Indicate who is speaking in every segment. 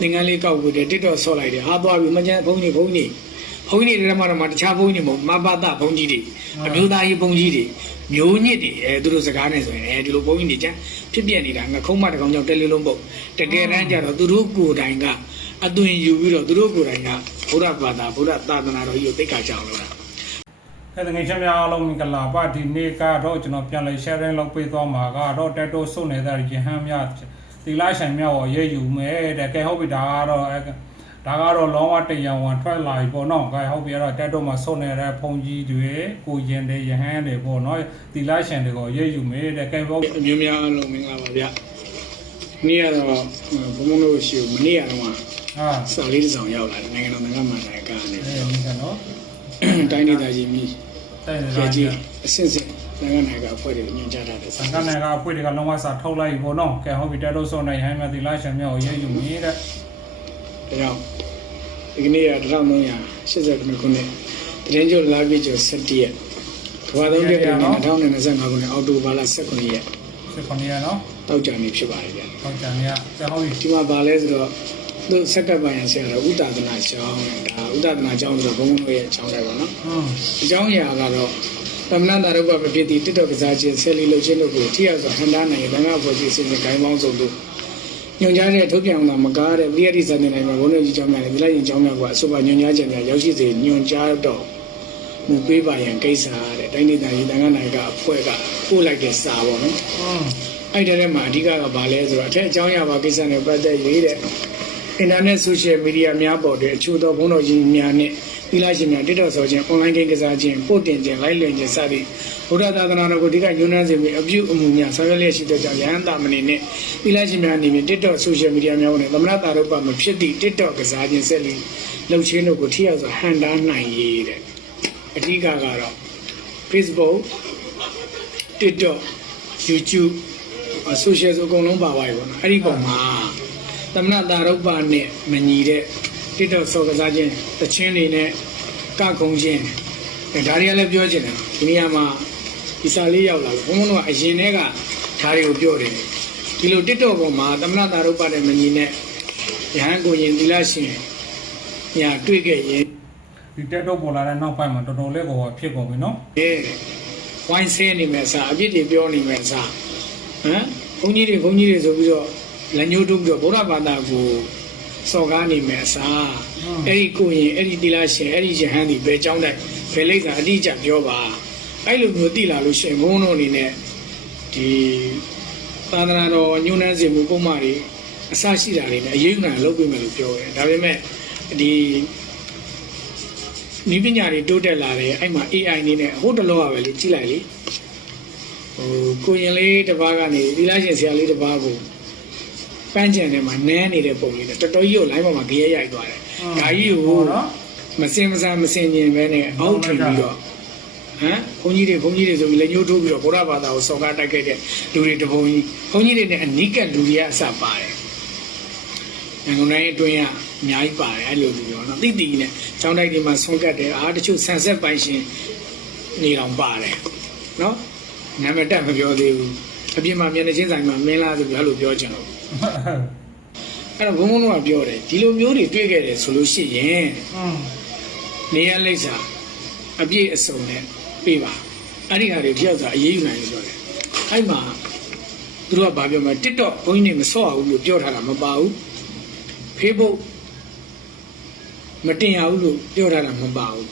Speaker 1: သင်္ကန်းလေးကောက်ပြီးတယ်တစ်တော့ဆော့လိုက်တယ်ဟာသွားပြီမကျန်ဘုန်းကြီးဘုန်းကြီးဘုန်းကြီးတွေဓမ္မတော်မှာတခြားဘုန်းကြီးတွေမဟုတ်မဘာသာဘုန်းကြီးတွေအမျိုးသားရေးဘုန်းကြီးတွေမျိုးညစ်တွေအဲသူတို့စကားနဲ့ဆိုရင်အဲဒီလိုဘုန်းကြီးတွေကျန်ဖြစ်ပြနေတာငါခုံးမတကောင်ကြောင့်တက်လေးလုံးပုတ်တကယ်တမ်းကျတော့သူတို့ကိုယ်တိုင်ကအသွင်ယူပြီးတော့သူတို့ကိုယ်တိုင်ကဘုရားဘာသာဘုရားသာသနာတော်ကြီးကိုသိက္ခာကြအောင်လုပ်တာ
Speaker 2: အဲဒါငယ်ချင်းများအားလုံးမင်္ဂလာပါဒီနေ့ကတော့ကျွန်တော်ပြန်လည် sharing လုပ်ပေးသွားမှာကတော့တက်တိုးစုနေတဲ့ရဟန်းများ ဒီလိုက်ဆိုင်များကိုရေးယူမယ်တဲ့ကဲဟုတ်ပြီဒါကတော့အဲဒါကတော့လောဝတရားဝန်ထွက်လာပြီပေါ့နော်ကဲဟုတ်ပြီအဲ့တော့တက်တိုးမှာစုနေတဲ့ဖုန်ကြီးတွေကိုရင်တဲ့ရဟန်းတွေပေါ့နော်ဒီလိုက်ဆိုင်တွေကိုရေးယူမယ်တဲ့ကဲဟုတ်
Speaker 1: အမျိုးများအားလုံးမင်္ဂလာပါဗျ။နေ့ကတော့ဘုံဘုံတို့ရှိကိုမနေ့ကတော့
Speaker 2: ဟာ
Speaker 1: စာလေးတစ်စောင်ရောက်လာတယ်နိုင်ငံတော်နိုင်ငံမှာနိုင်ကနေ
Speaker 2: အဲဒီကနော်
Speaker 1: တိုင်းဒေသကြီးမြည်
Speaker 2: တဲ့နေ
Speaker 1: ရ
Speaker 2: ရာ
Speaker 1: ကြီး
Speaker 2: ကြီး
Speaker 1: အစစ်စစ် နိုင်ငံနိုင်ငံအဖွဲ့တွေညွှန်ကြားထားတယ်
Speaker 2: စံကနေကအဖွဲ့တွေကလုံးဝစာထုတ်လိုက်ပြီပေါ့နော်ကဲဟုတ်ပြီတက်တိုးစုနေရဟန်းများဒီလိုက်ဆိုင်များကိုရေးယူမယ်တဲ့
Speaker 1: ဒါကြောင့်ဒီကနေ့က1389ခုနှစ်တရင်ကျော်လာပြီကျော်17ရက်ကဘာသုံးရက်ကနေ2025ခုနှစ်အောက်တိုဘာလ19ရက်
Speaker 2: စစ်ခွန်ရနော်
Speaker 1: တောက်ကြနေဖြစ်ပါတယ်ဗျ
Speaker 2: ဟုတ်ကြနေရတဲ့ဟုတ်ပြီ
Speaker 1: ဒီမှာဗာလဲဆိုတော့သူစက်ကပ်ပိုင်းဆရာတော်ဥဒသနာကျောင်းဒါဥဒသနာကျောင်းဆိုတော့ဘုံဘုံတို့ရဲ့ကျောင်းတယ်ပေါ့နော်
Speaker 2: อืม
Speaker 1: အကြောင်းအရာကတော့ သမဏတာရုပ္ပပဖြစ်သည့်တစ်တော်ကစားခြင်းဆယ်လီလှုပ်ခြင်းတို့ကိုထိရောက်စွာဟန်တာနိုင်တဲ့ငါဖွဲ့ခြင်းအစဉ်စဉ်ဂိုင်းပေါင်းစုံတို့ညွန်ကြားတဲ့ထုတ်ပြန်အောင်သာမကားတဲ့ဝိရတိစံတင်နိုင်မှာဘုန်းတော်ကြီးကျောင်းများနဲ့ဒီလိုက်ရင်ကျောင်းများကအဆိုပါညွန်ကြားချက်များရောက်ရှိစေညွန်ကြားတော့မူပေးပါရန်ကိစ္စတဲ့တိုင်းဒေသကြီးတန်ခါနိုင်ကအဖွဲ့ကပို့လိုက်တဲ့စာပေါ့နော်
Speaker 2: อืม
Speaker 1: အဲ့ဒီထဲမှာအဓိကကဘာလဲဆိုတော့အထက်အကြောင်းအရာပါကိစ္စနဲ့ပတ်သက်ရေးတဲ့အင်တာနက်ဆိုရှယ်မီဒီယာများပေါ်တဲ့အချို့သောဘုန်းတော်ကြီးများနဲ့ သီလရှင်များတိတော်ဆိုခြင်းအွန်လိုင်းကိန်းကစားခြင်းပို့တင်ခြင်းလိုက်လည်ခြင်းစသည်ဘုရားသာသနာတော်ကိုအဓိကညွှန်းနှံစေပြီးအပြုအမူများဆောင်ရွက်လျက်ရှိတဲ့ကြောင့်ယဟန်တာမဏိနဲ့သီလရှင်များအနေနဲ့တိတော်ဆိုရှယ်မီဒီယာများပေါ်နဲ့သမဏတာရုပ္ပမဖြစ်သည့်တိတော်ကစားခြင်းဆက်လီလှုပ်ခြင်းတို့ကိုထိရောက်စွာဟန်တာနိုင်ရေးတဲ့အဓိကကတော့ Facebook TikTok YouTube အဆိုရှယ်ဆိုအကုန်လုံးပါပါပြီပေါ့နော်အဲ့ဒီပုံမှာသမဏတာရုပ္ပနဲ့မညီတဲ့ TikTok ဆော့ကစားခြင်းတချင်းတွေနဲ့ကခုံခြင်းအဲဒါတွေကလည်းပြောချင်တယ်ဒီနေရာမှာဒီစာလေးရောက်လာလို့ဘုန်းဘုန်းတို့ကအရင်တည်းကဓာတ်တွေကိုပြောတယ်ဒီလို TikTok ပေါ်မှာသမဏတာရုပ္ပနဲ့မညီနဲ့ရဟန်းကိုရင်သီလရှင်ညာတွေ့ခဲ့ရင်
Speaker 2: ဒီတက်တော့ပေါ်လာတဲ့နောက်ပိုင်းမှာတော်တော်လေးကိုဖြစ်ကုန်ပြီနော်
Speaker 1: အဲဝိုင်းဆဲနေမယ်အစားအပြစ်တွေပြောနေမယ်အစားဟမ်ဘုန်းကြီးတွေဘုန်းကြီးတွေဆိုပြီးတော့လက်ညှိုးထုတ်ပြီးတော့ဘုရားဘာသာကို စော်ကားနေမယ်အစားအဲ့ဒီကိုရင်အဲ့ဒီတိလာရှင်အဲ့ဒီယဟန်ဒီဘယ်ကြောင်းတိုက်ဘယ်လိမ့်စာအတိအကျပြောပါအဲ့လိုမျိုးတိလာလို့ရှင်ဘုန်းတော်အနေနဲ့ဒီသာသနာတော်ညှိုးနှမ်းစေမှုပုံမှန်တွေအစရှိတာတွေနဲ့အရေးယူနိုင်လုပ်ပေးမယ်လို့ပြောတယ်ဒါပေမဲ့ဒီနီးပညာတွေတိုးတက်လာတယ်အဲ့မှာ AI နေနဲ့ဟိုတလောကပဲလေကြည့်လိုက်လေဟိုကိုရင်လေးတစ်ပါးကနေဒီလားရှင်ဆရာလေးတစ်ပါးကို ပန်းချန်ထဲမှာနန်းနေတဲ့ပုံလေးနဲ့တော်တော်ကြီးကို line ပေါ်မှာကြရဲရိုက်သွားတယ်ဒါကြီးကို
Speaker 2: နော်
Speaker 1: မစင်မစားမစင်ကျင်ပဲနဲ့အောက်ထင်ပြီးတော့ဟမ်ဘုန်းကြီးတွေဘုန်းကြီးတွေဆိုပြီးလက်ညှိုးထိုးပြီးတော့ဘုရားဘာသာကိုစော်ကားတိုက်ခဲ့တဲ့လူတွေတပုံကြီးဘုန်းကြီးတွေနဲ့အနိကလူတွေကအစပါတယ်။ငုံတိုင်းအတွင်းကအများကြီးပါတယ်အဲ့လိုလူတွေနော်တိတိနဲ့ကျောင်းတိုက်တွေမှာဆုံးကတ်တယ်အားတချို့ဆန်ဆက်ပိုင်ရှင်နေတော်ပါတယ်နော်နာမည်တက်မပြောသေးဘူးအပြင်မှာမျက်နှာချင်းဆိုင်မှာမင်းလားဆိုပြီးအဲ့လိုပြောချင်လို့ အဲ့တော့ဘုံဘုံကပြောတယ်ဒီလိုမျိုးတွေတွေ့ခဲ့တယ်ဆိုလို့ရှိရင်နေရလိမ့်စာအပြည့်အစုံနဲ့ပေးပါအဲ့ဒီဟာတွေတယောက်သာအေးအေးနိုင်လို့ပြောတယ်အဲ့မှာသူတို့ကဘာပြောမလဲ TikTok ဘုန်းကြီးတွေမဆော့အောင်လို့ပြောထားတာမပါဘူး Facebook မတင်ရဘူးလို့ပြောထားတာမပါဘူး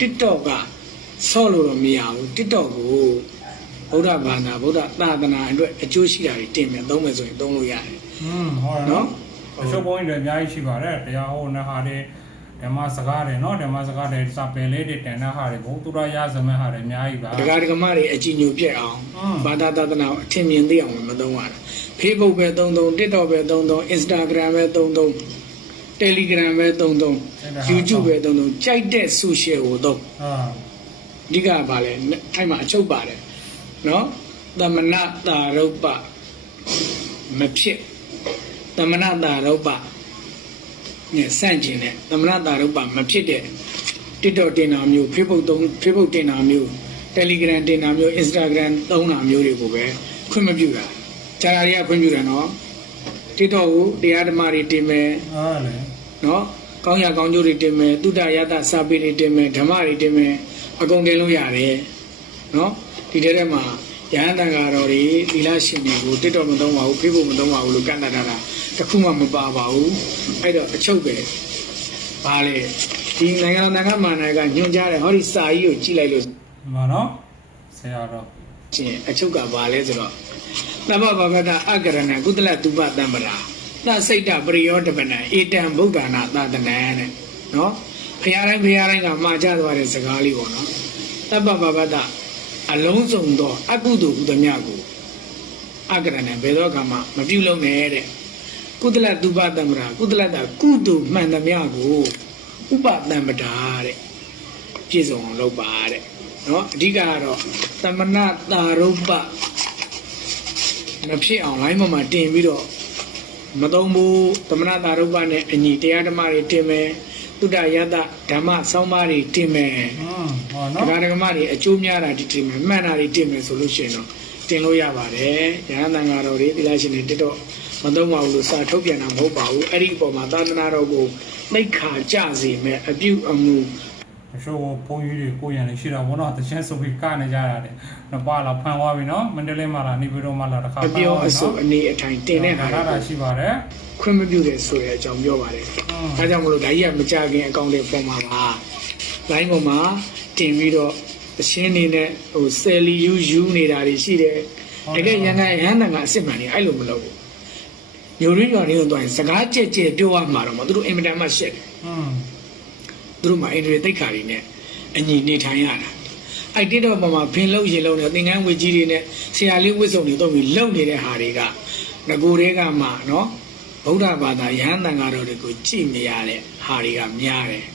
Speaker 1: TikTok ကဆော့လို့တော့မရဘူး TikTok ကို ဗုဒ္ဓဘာသာဗုဒ္ဓသာသနာအတွက်အကျိုးရှိတာတွေတင်ပြန်သုံးမယ်ဆိုရင်သုံးလို့ရတယ်။
Speaker 2: อืมဟု
Speaker 1: တ်တယ်
Speaker 2: နော်။အချုပ်ပုံတွေအများကြီးရှိပါတယ်။တရားဟောနာဟာတဲ့ဓမ္မစကားတယ်နော်ဓမ္မစကားတယ်စာပယ်လေးတွေတန်နာဟာတွေဘုသူရရဇမဟာတွေအများကြီးပါ။
Speaker 1: ဒကာဒကမတွေအကြည်ညိုပြက်အောင်ဘာသာသာသနာအထင်မြင်သိအောင်မသုံးရတာ။ Facebook ပဲသုံးသုံး TikTok ပဲသုံးသုံး Instagram ပဲသုံးသုံး Telegram ပဲသုံးသုံး YouTube ပဲသုံးသုံးကြိုက်တဲ့ social ကိုသုံး။
Speaker 2: အာ
Speaker 1: အဓိကကဘာလဲထိုင်မှာအချုပ်ပါတယ်။ နော်သမဏတာရုပ္ပမဖြစ်သမဏတာရုပ္ပနဲ့စန့်ကျင်တဲ့သမဏတာရုပ္ပမဖြစ်တဲ့ TikTok တင်တာမျိုး Facebook သုံး Facebook တင်တာမျိုး Telegram တင်တာမျိုး Instagram သုံးတာမျိုးတွေကိုပဲခွင့်မပြုတာဂျာရာတွေကခွင့်ပြုတယ်နော် TikTok ကိုတရားဓမ္မတွေတင်မယ်
Speaker 2: အားလေ
Speaker 1: နော်ကောင်းရကောင်းကျိုးတွေတင်မယ်တုဒ္ဒရတစာပေတွေတင်မယ်ဓမ္မတွေတင်မယ်အကုန်တင်လို့ရတယ်နော် ဒီထဲထဲမှာရဟန်းတန်ဃာတော်တွေသီလရှင်တွေကို TikTok မသုံးပါဘူး Facebook မသုံးပါဘူးလို့ကန့်တတ်တာတာတစ်ခုမှမပါပါဘူးအဲ့တော့အချုပ်ပဲပါလေဒီနိုင်ငံတော်နိုင်ငံမှာနိုင်ကညွှန်ကြားတယ်ဟောဒီစာကြီးကိုကြည့်လိုက်လို့
Speaker 2: ဒီမှာနော်ဆရာတော်
Speaker 1: ချင်းအချုပ်ကပါလဲဆိုတော့သဗ္ဗဗဗတအကရဏကုသလတုပတံပရာသစိတ်တပရိယောတပနံဧတံဗုဒ္ဓနာသတနံတဲ့နော်ဖရာတိုင်းဖရာတိုင်းကမှာကြသွားတဲ့စကားလေးပေါ့နော်သဗ္ဗဗဗတ အလုံးစုံသောအကုသိုလ်ကုသမြကိုအကရဏဘယ်တော့မှမပြုလုပ်နဲ့တဲ့ကုသလတုပတံပရာကုသလတကုသိုလ်မှန်သမျှကိုဥပတံပတာတဲ့ပြည့်စုံအောင်လုပ်ပါတဲ့နော်အဓိကကတော့သမဏတာရုပ္ပမဖြစ်အောင် line ပေါ်မှာတင်ပြီးတော့မသုံးဘူးသမဏတာရုပ္ပနဲ့အညီတရားဓမ္မတွေတင်မယ် တုဒ္ဒယတဓမ္မဆောင်းပါးတွေတင်မယ်
Speaker 2: อืมဟော
Speaker 1: ဒ
Speaker 2: နော်
Speaker 1: ကာဒကမတွေအကျိုးများတာဒီတင်မယ်မှန်တာတွေတင်မယ်ဆိုလို့ရှိရင်တော့တင်လို့ရပါတယ်ရဟန်းတန်ဃာတော်တွေသီလရှင်တွေတက်တော့မသုံးပါဘူးလို့စာထုတ်ပြန်တာမဟုတ်ပါဘူးအဲ့ဒီအပေါ်မှာသာသနာတော်ကိုသိခါကြစေမယ်အပြုအမူ
Speaker 2: တချို့ဘုံကြီးတွေကိုရံလည်းရှိတာဘောနော်တချင်းဆိုပြီးကနေကြရတယ်။နှစ်ပါလာဖန်သွားပြီနော်မန္တလေးမှာလာနေပြည်တော်မှာလာတစ်ခါ
Speaker 1: ဖန်သွားပြီ
Speaker 2: နော်။ပြော
Speaker 1: အစုအနေအထိုင်တင်တဲ့
Speaker 2: ခါတာရှိပါတယ်။
Speaker 1: ခွင့်မပြုတယ်ဆိုတဲ့အကြောင်းပြောပါတယ်။ဒါကြောင့်မလို့ဒါကြီးကမကြခင်အကောင့်တွေပုံမှာပါ။ line ပေါ်မှာတင်ပြီးတော့အရှင်းနေနဲ့ဟိုဆယ်လီယူယူနေတာတွေရှိတယ်။တကယ်ရန်ကရန်တန်ကအစ်စ်မှန်နေအဲ့လိုမလုပ်ဘူး။ညိုရင်းညော်ရင်းတော့စကားကြက်ကြက်ပြောရမှာတော့မသူတို့အင်မတန်မှရှက်တယ်။
Speaker 2: อืม
Speaker 1: သူတို့မှအင်ဒရီသိက္ခာတွေနဲ့အညီနေထိုင်ရတာ။အဲ့တိတော့ပေါ်မှာဖင်လုံးရင်လုံးနဲ့သင်္ကန်းဝေကြီးတွေနဲ့ဆရာလေးဝစ်စုံတွေတော့ပြီးလုံနေတဲ့ဟာတွေကငကိုတွေကမှနော်ဗုဒ္ဓဘာသာယဟန်တန်ဃာတော်တွေကိုကြည့်နေရတဲ့ဟာတွေကများတယ်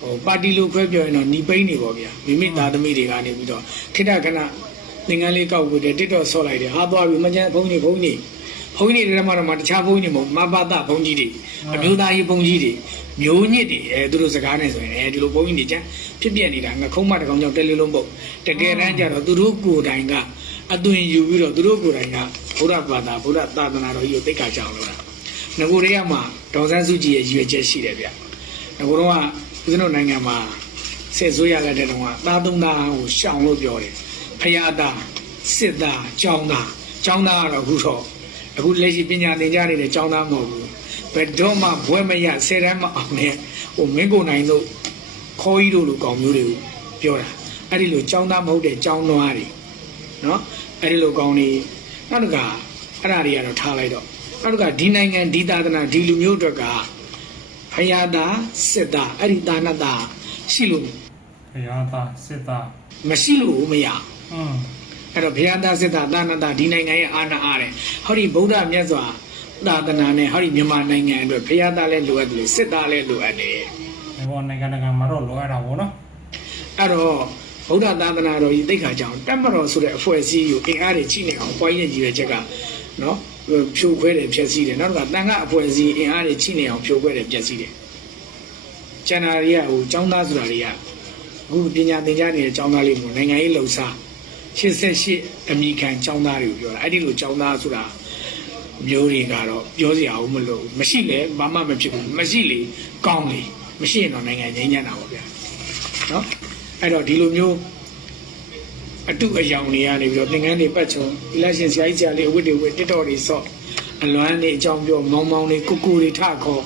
Speaker 1: ဟိုပါတီလိုခွဲပြောရင်တော့หนีပိန်းနေပေါ့ဗျာမိမိသားသမီးတွေကနေပြီးတော့ခိတ္တခဏ သင်္ကန်းလေးကောက်ပြီးတယ်တစ်တော့ဆော့လိုက်တယ်ဟာသွားပြီးမကျန်ဘုန်းကြီးဘုန်းကြီးဘုန်းကြီးတွေထဲမှာတော့မှတခြားဘုန်းကြီးတွေမဟုတ်မဘာသာဘုန်းကြီးတွေအမျိုးသားရေးဘုန်းကြီးတွေမျိုးညစ်တွေအဲသူတို့စကားနဲ့ဆိုရင်အဲဒီလိုဘုန်းကြီးတွေကျန်ဖြစ်ပြနေတာငါခုံးမတကောင်ကြောင့်တက်လေးလုံးပုတ်တကယ်တမ်းကျတော့သူတို့ကိုယ်တိုင်ကအသွင်ယူပြီးတော့သူတို့ကိုယ်တိုင်ကဘုရားဘာသာဘုရားသာသနာတော်ကြီးကိုသိက္ခာကြအောင်လုပ်တာငကိုတွေကမှဒေါ်စန်းစုကြည်ရဲ့ရည်ရွယ်ချက်ရှိတယ်ဗျငကိုတော့ကဦးဇင်းတို့နိုင်ငံမှာဆက်ဆိုးရတဲ့တုန်းကသားသုံးသားကိုရှောင်လို့ပြောတယ် ဖယားသားစစ်သားကျောင်းသားကျောင်းသားကတော့အခုတော့အခုလက်ရှိပညာသင်ကြားနေတဲ့ကျောင်းသားမဟုတ်ဘူးဘယ်တော့မှဘွဲမရဆယ်တန်းမအောင်နဲ့ဟိုမင်းကိုနိုင်တို့ခေါ်ကြီးတို့လိုကောင်မျိုးတွေကိုပြောတာအဲ့ဒီလိုကျောင်းသားမဟုတ်တဲ့ကျောင်းနွားတွေနော်အဲ့ဒီလိုကောင်တွေနောက်တစ်ခါအဲ့ဒါတွေကတော့ထားလိုက်တော့နောက်တစ်ခါဒီနိုင်ငံဒီသာသနာဒီလူမျိုးအတွက်ကဖယားသားစစ်သားအဲ့ဒီသာနတာရှိလို့
Speaker 2: ဘုရားသားစစ်သား
Speaker 1: မရှိလို့မရဘူး
Speaker 2: อืม
Speaker 1: အဲ့တော့ဘုရားသားစစ်သားသာနတာဒီနိုင်ငံရဲ့အာဏာအားတယ်ဟောဒီဗုဒ္ဓမြတ်စွာသာသနာနဲ့ဟောဒီမြန်မာနိုင်ငံအတွက်ဘုရားသားလည်းလိုအပ်တယ်လို့စစ်သားလည်းလိုအပ်တယ်
Speaker 2: ဒီဘောနိုင်ငံတကာမှာတော့လောရတာဘောနော်
Speaker 1: အဲ့တော့ဗုဒ္ဓသာသနာတော်ကြီးသိက္ခာကြောင့်တမ္မတော်ဆိုတဲ့အဖွဲ့အစည်းကိုအင်အားတွေချိနေအောင်ပွားရင်ကြီးတဲ့ချက်ကနော်ဖြိုခွဲတယ်ဖြည့်ဆည်းတယ်နောက်တစ်ခါတန်ခါအဖွဲ့အစည်းအင်အားတွေချိနေအောင်ဖြိုခွဲတယ်ဖြည့်ဆည်းတယ်ကျန်တာတွေကဟိုចောင်းသားဆိုတာတွေကအခုပညာသင်ကြားနေတဲ့ចောင်းသားလေးမျိုးနိုင်ငံရေးလှုပ်ရှား 88အမိခံចောင်းသားတွေကိုပြောတာအဲ့ဒီလိုចောင်းသားဆိုတာမျိုးတွေကတော့ပြောစရာဘူးမလို့မရှိလေဘာမှမဖြစ်ဘူးမရှိလေကောင်းလေမရှိရင်တော့နိုင်ငံငြိမ်းချမ်းတာပေါ့ဗျာနော်အဲ့တော့ဒီလိုမျိုးအတုအယောင်တွေကနေပြီးတော့သင်္ကန်းတွေပတ်ချုံဒီလက်ရှင်ဆရာကြီးဆရာလေးအဝတ်တွေဝတ်တစ်တော်တွေဆော့အလွမ်းတွေအကြောင်းပြောမောင်းမောင်းတွေကုကူတွေထခေါ်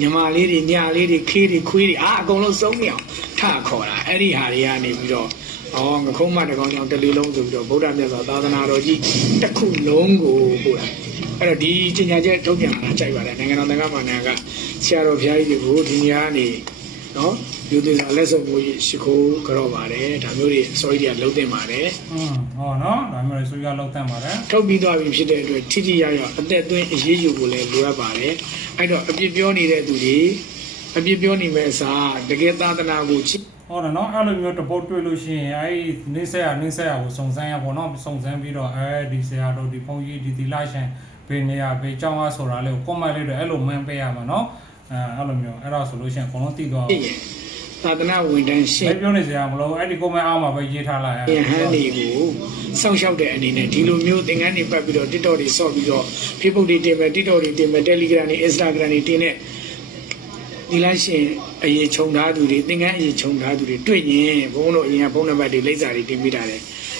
Speaker 1: ညီမလေးတွေညာလေးတွေခေးတွေခွေးတွေအာအကုန်လုံးစုံမြောင်ထခေါ်တာအဲ့ဒီဟာတွေကနေပြီးတော့။ အော်ငခုံးမတကောင်ကြောင့်တလူလုံးဆိုပြီးတော့ဗုဒ္ဓမြတ်စွာသာသနာတော်ကြီးတစ်ခုလုံးကိုပို့တာ။အဲ့တော့ဒီကျင်ညာချက်ထုတ်ပြန်လာတာကြိုက်ပါတယ်နိုင်ငံတော်သံဃာ့ဘာနာကဆရာတော်ဘုရားကြီးတွေကိုဒီနေရာကနေနော်ယူသေးစာလက်စုံကိုရှိခိုးကြော့ပါတယ်ဒါမျိုးတွေ sorry တွေကလုံးတင်ပါတယ်
Speaker 2: อืมဟောနော်ဒါမျိုးလေးဆိုရလောက်တတ်ပါတယ်
Speaker 1: ထုတ်ပြီးသွားပြီဖြစ်တဲ့အတွက်ထိထိရရအသက်သွင်းအရေးယူကိုလည်းလိုအပ်ပါတယ်အဲ့တော့အပြစ်ပြောနေတဲ့သူတွေအပြစ်ပြောနေမဲ့အစားတကယ်သာသနာကိုချစ်
Speaker 2: ဟောတယ်နော်အဲ့လိုမျိုးတပုတ်တွေ့လို့ရှိရင်အဲ့နေဆက်ရနေဆက်ရကိုစုံစမ်းရပေါ့နော်စုံစမ်းပြီးတော့အဲဒီဆရာတို့ဒီဖုန်းကြီးဒီဒီလာရှင်ဘေးနေရဘေးကြောင်းအားဆိုတာလေးကိုကွန်မန့်လေးတွေအဲ့လိုမှန်းပေးရမှာနော်အဲအဲ့လိုမျိုးအဲ့ဒါဆိုလို့ရှိရင်အကုန်လုံးသိသွား
Speaker 1: ဖြစ်ရင်သာသနာဝန်ထမ်းရှ
Speaker 2: ဘ
Speaker 1: င်
Speaker 2: ယ်ပြောနေစရာမလိုအဲ့ဒီကိုမဲအားမှာပဲရေးထားလိုက်
Speaker 1: ယဟန်တွေကိုစောင့်ရှောက်တဲ့အနေနဲ့ဒီလိုမျိုးသင်္ကန်းတွေပတ်ပြီးတော့ TikTok တွေဆော့ပြီးတော့ Facebook တွေတင်မယ် TikTok တွေတင်မယ် Telegram တွေ Instagram တွေတင်တဲ့ ဒီလားရှင်အရေးခြုံထားသူတွေသင်္ကန်းအရေးခြုံထားသူတွေတွေ့ရင်ဘုန်းတို့အရင်ကဘုန်းနံပါတ်တွေလိပ်စာတွေတင်ပေးတာလေ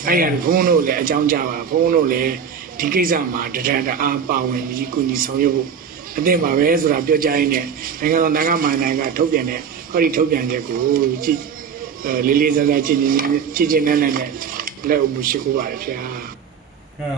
Speaker 1: အဲ့ရဘုန်းတို့လည်းအကြောင်းကြပါဘုန်းတို့လည်းဒီကိစ္စမှာတရတအားပါဝင်ပြီးကုညီဆောင်ရွက်ဖို့အသင့်ပါပဲဆိုတာပြောကြရင်းနဲ့နိုင်ငံတော်တန်ခါမာနိုင်ကထုတ်ပြန်တဲ့ဟောဒီထုတ်ပြန်ချက်ကိုကြည့်အဲလေးလေးစားစားကြည်ကြည်ကြည်ကြည်နဲ့နဲ့လက်အုပ်မှုရှိခိုးပါတယ်ဗျာ